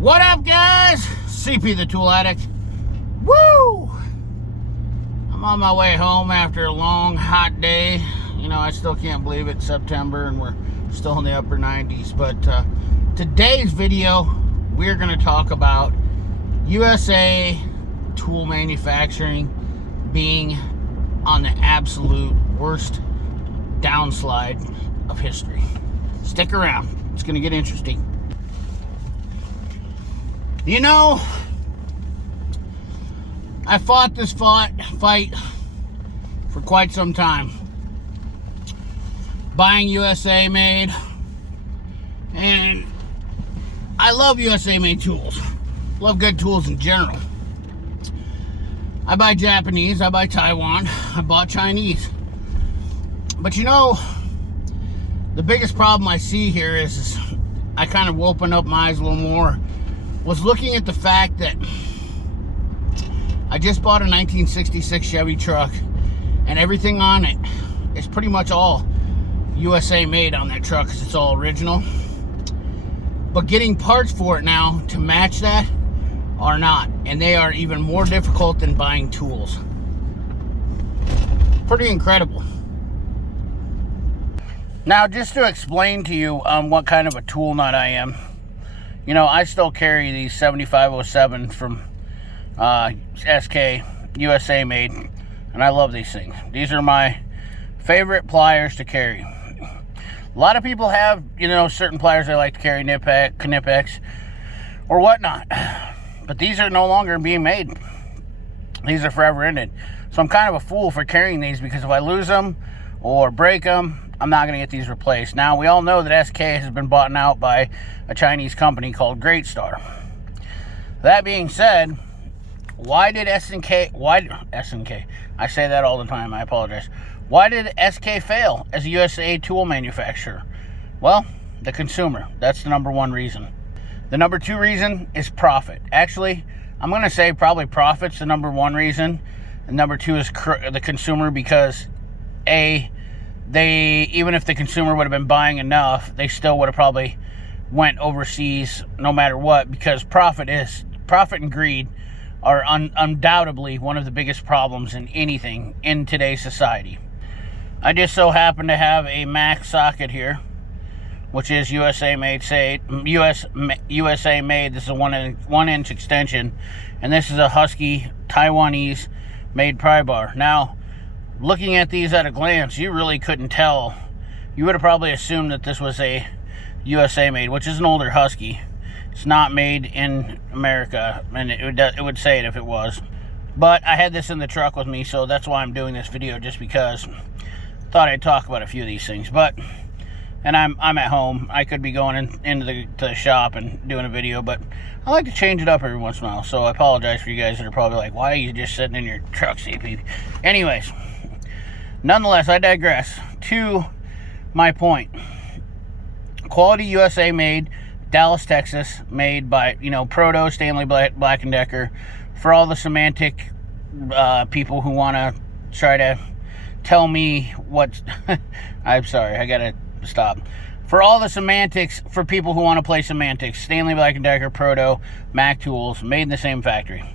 What up, guys? CP the Tool Addict. Woo! I'm on my way home after a long, hot day. You know, I still can't believe it's September and we're still in the upper 90s. But today's video, we're going to talk about USA tool manufacturing being on the absolute worst downslide of history. Stick around. It's going to get interesting. You know, I fought this fight for quite some time. Buying USA made. And I love USA made tools. Love good tools in general. I buy Japanese, I buy Taiwan, I bought Chinese. But you know, the biggest problem I see here is I kind of opened up my eyes a little more. Was looking at the fact that I just bought a 1966 Chevy truck and everything on it is pretty much all USA made on that truck because it's all original. But getting parts for it now to match that are not, and they are even more difficult than buying tools. Pretty incredible. Now, just to explain to you what kind of a tool nut I am. You know, I still carry these 7507 from SK, USA made, and I love these things. These are my favorite pliers to carry. A lot of people have, you know, certain pliers they like to carry, Knipex, or whatnot. But these are no longer being made. These are forever ended. So I'm kind of a fool for carrying these because if I lose them or break them, I'm not going to get these replaced. Now, we all know that SK has been bought out by a Chinese company called Great Star. That being said, why did SNK, I say that all the time, I apologize. Why did SK fail as a USA tool manufacturer? Well, the consumer. That's the number one reason. The number two reason is profit. Actually, I'm going to say probably profit's the number one reason. And number two is the consumer because, even if the consumer would have been buying enough, they still would have probably went overseas no matter what, because profit and greed are undoubtedly one of the biggest problems in anything in today's society. I just so happen to have a Mac socket here, which is USA made. USA made. This is a 1 inch extension, and this is a Husky Taiwanese made Pry Bar. Now, looking at these at a glance, you really couldn't tell. You would have probably assumed that this was a USA made, which is an older Husky. It's not made in America, and it would say it if it was. But I had this in the truck with me, so that's why I'm doing this video, just because I thought I'd talk about a few of these things. And I'm at home. I could be going into the shop and doing a video, but I like to change it up every once in a while. So I apologize for you guys that are probably like, why are you just sitting in your truck, CP? Anyways. Nonetheless, I digress. To my point, quality USA made, Dallas, Texas, made by, you know, Proto, Stanley Black & Decker. For all the semantic people who want to try to tell me what... I'm sorry, I gotta stop. For all the semantics, for people who want to play semantics, Stanley Black & Decker, Proto, Mac Tools, made in the same factory.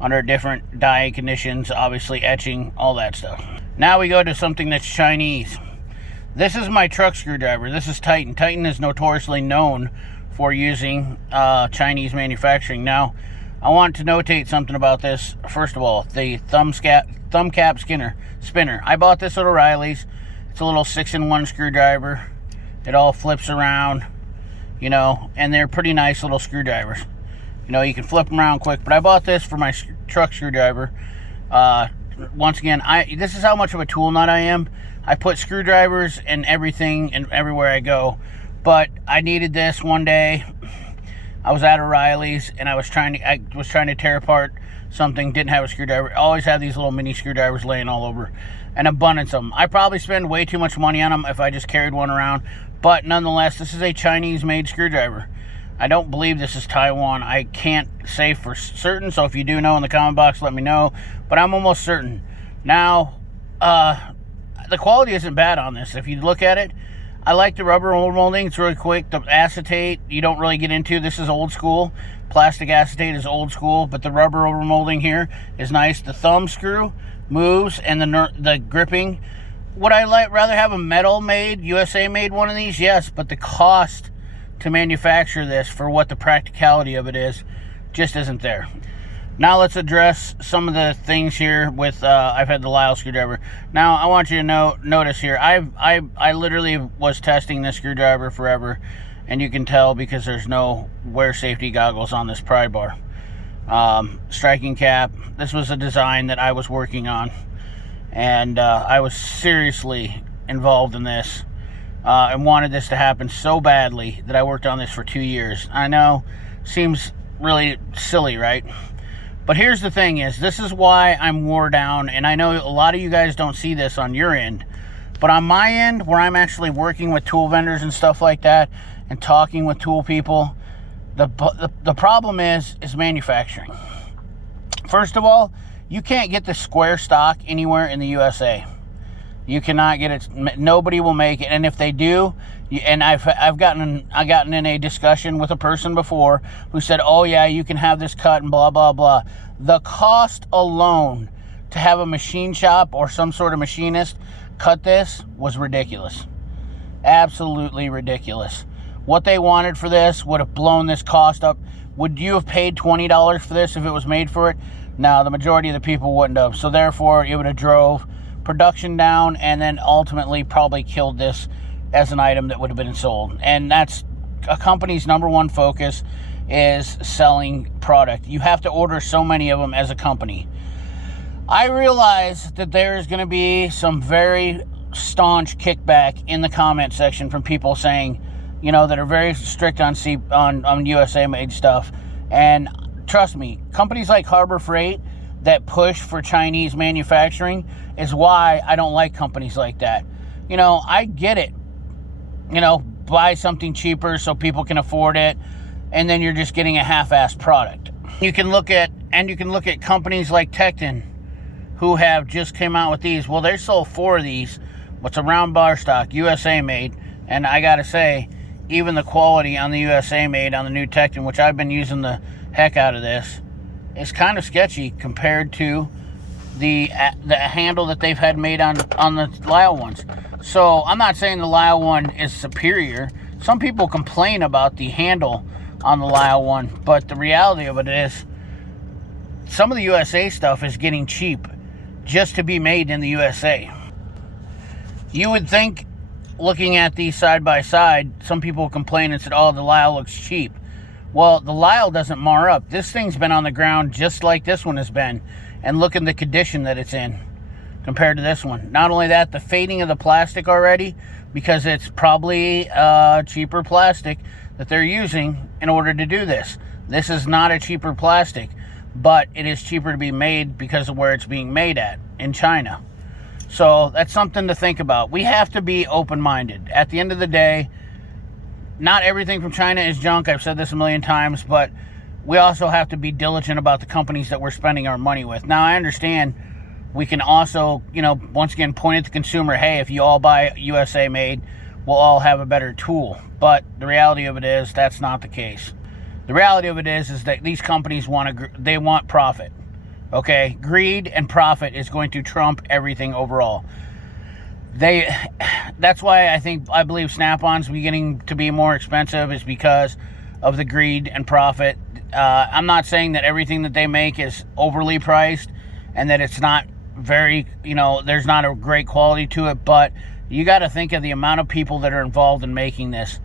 Under different die conditions, obviously etching, all that stuff. Now we go to something that's Chinese. This is my truck screwdriver. This is Tekton. Tekton is notoriously known for using Chinese manufacturing. Now, I want to notate something about this. First of all, the thumb cap spinner. I bought this at O'Reilly's. It's a little 6-in-1 screwdriver. It all flips around, you know, and they're pretty nice little screwdrivers. You know, you can flip them around quick, but I bought this for my truck screwdriver. Once again, this is how much of a tool nut I am. I put screwdrivers in everything and everywhere I go. But I needed this one day. I was at O'Reilly's and I was trying to tear apart something, didn't have a screwdriver. I always have these little mini screwdrivers laying all over. An abundance of them. I probably spend way too much money on them if I just carried one around. But nonetheless, this is a Chinese made screwdriver. I don't believe this is Taiwan. I can't say for certain, so if you do know in the comment box, let me know. But I'm almost certain. Now, the quality isn't bad on this. If you look at it, I like the rubber molding. It's really quick. The acetate, you don't really get into. This is old school. Plastic acetate is old school, but the rubber over molding here is nice. The thumb screw moves, and the gripping. Would I rather have a metal made, USA made one of these? Yes, but the cost to manufacture this for what the practicality of it is just isn't there. Now let's address some of the things here with, I've had the Lyle screwdriver. Now I want you to notice here, I literally was testing this screwdriver forever, and you can tell because there's no wear safety goggles on this pry bar. Striking cap, this was a design that I was working on, and I was seriously involved in this and wanted this to happen so badly that I worked on this for 2 years. I know, seems really silly, right? But here's the thing is, this is why I'm wore down, and I know a lot of you guys don't see this on your end, but on my end, where I'm actually working with tool vendors and stuff like that, and talking with tool people, the problem is manufacturing. First of all, you can't get the square stock anywhere in the USA. You cannot get it. Nobody will make it, and if they do, and I've gotten in a discussion with a person before who said, "Oh yeah, you can have this cut and blah blah blah." The cost alone to have a machine shop or some sort of machinist cut this was ridiculous. Absolutely ridiculous. What they wanted for this would have blown this cost up. Would you have paid $20 for this if it was made for it? No, the majority of the people wouldn't have. So therefore, it would have drove production down, and then ultimately probably killed this as an item that would have been sold. And that's a company's number one focus, is selling product. You have to order so many of them as a company. I realize that there is going to be some very staunch kickback in the comment section from people saying, you know, that are very strict on USA made stuff. And trust me, companies like Harbor Freight that push for Chinese manufacturing is why I don't like companies like that. You know, I get it. You know, buy something cheaper so people can afford it, and then you're just getting a half-assed product. You can look at companies like Tekton, who have just came out with these. Well, they sold 4 of these. What's a round bar stock, USA made, and I gotta say, even the quality on the USA made on the new Tekton, which I've been using the heck out of this, is kind of sketchy compared to the handle that they've had made on the Lisle ones. So I'm not saying the Lisle one is superior. Some people complain about the handle on the Lisle one, but the reality of it is some of the USA stuff is getting cheap just to be made in the USA. You would think, looking at these side by side, some people complain and said, oh, the Lisle looks cheap. Well, the Lisle doesn't mar up. This thing's been on the ground just like this one has been. And look at the condition that it's in compared to this one. Not only that, the fading of the plastic already, because it's probably cheaper plastic that they're using in order to do this. This is not a cheaper plastic, but it is cheaper to be made because of where it's being made at, in China. So that's something to think about. We have to be open-minded. At the end of the day, not everything from China is junk. I've said this a million times, but we also have to be diligent about the companies that we're spending our money with. Now, I understand we can also, you know, once again, point at the consumer, hey, if you all buy USA made, we'll all have a better tool. But the reality of it is that's not the case. The reality of it is that these companies they want profit. Okay? Greed and profit is going to trump everything overall. That's why I believe Snap-on's beginning to be more expensive, is because of the greed and profit. I'm not saying that everything that they make is overly priced and that it's not very, you know, there's not a great quality to it, but you got to think of the amount of people that are involved in making this.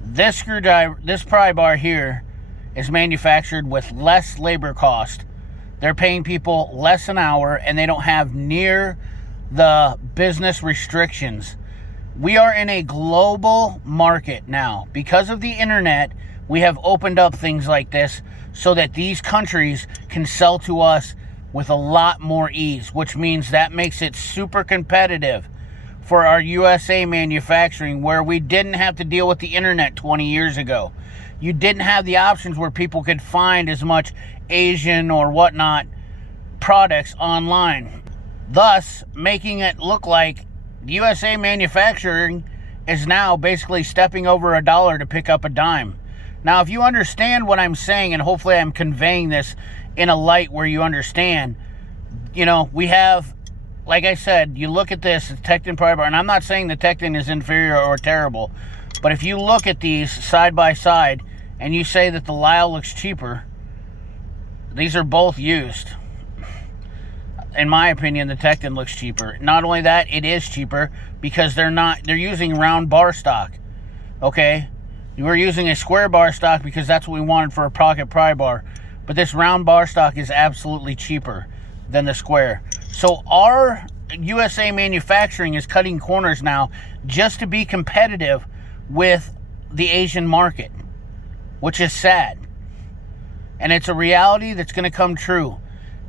This screwdriver, this pry bar here, is manufactured with less labor cost. They're paying people less an hour, and they don't have near the business restrictions. We are in a global market now. Because of the internet, we have opened up things like this so that these countries can sell to us with a lot more ease, which means that makes it super competitive for our USA manufacturing, where we didn't have to deal with the internet 20 years ago. You didn't have the options where people could find as much Asian or whatnot products online, thus making it look like USA manufacturing is now basically stepping over $1 to pick up a dime. Now, if you understand what I'm saying, and hopefully I'm conveying this in a light where you understand, you know, we have, like I said, you look at this, the Tekton Pry Bar, and I'm not saying the Tekton is inferior or terrible, but if you look at these side by side and you say that the Lyle looks cheaper, these are both used. In my opinion, the Tekton looks cheaper. Not only that, it is cheaper because they're using round bar stock. Okay? We're using a square bar stock because that's what we wanted for a pocket pry bar. But this round bar stock is absolutely cheaper than the square. So our USA manufacturing is cutting corners now just to be competitive with the Asian market, which is sad. And it's a reality that's going to come true.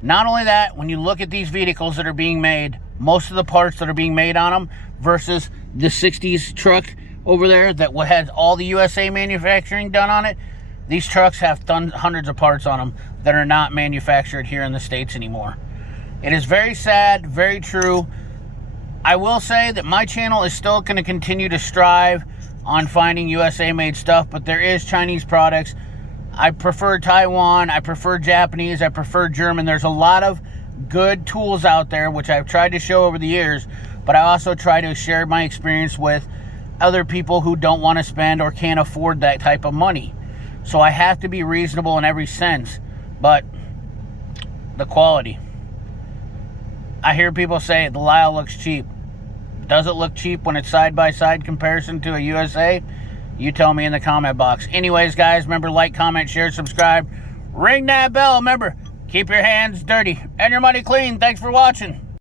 Not only that, when you look at these vehicles that are being made, most of the parts that are being made on them versus the 60s truck over there that had all the USA manufacturing done on it, these trucks have hundreds of parts on them that are not manufactured here in the States anymore. It is very sad, very true. I will say that my channel is still going to continue to strive on finding USA made stuff, but there is Chinese products. I prefer Taiwan, I prefer Japanese, I prefer German. There's a lot of good tools out there, which I've tried to show over the years, but I also try to share my experience with other people who don't want to spend or can't afford that type of money. So I have to be reasonable in every sense, but the quality. I hear people say the Lyle looks cheap. Does it look cheap when it's side-by-side comparison to a USA? You tell me in the comment box. Anyways, guys, remember, like, comment, share, subscribe. Ring that bell. Remember, keep your hands dirty and your money clean. Thanks for watching.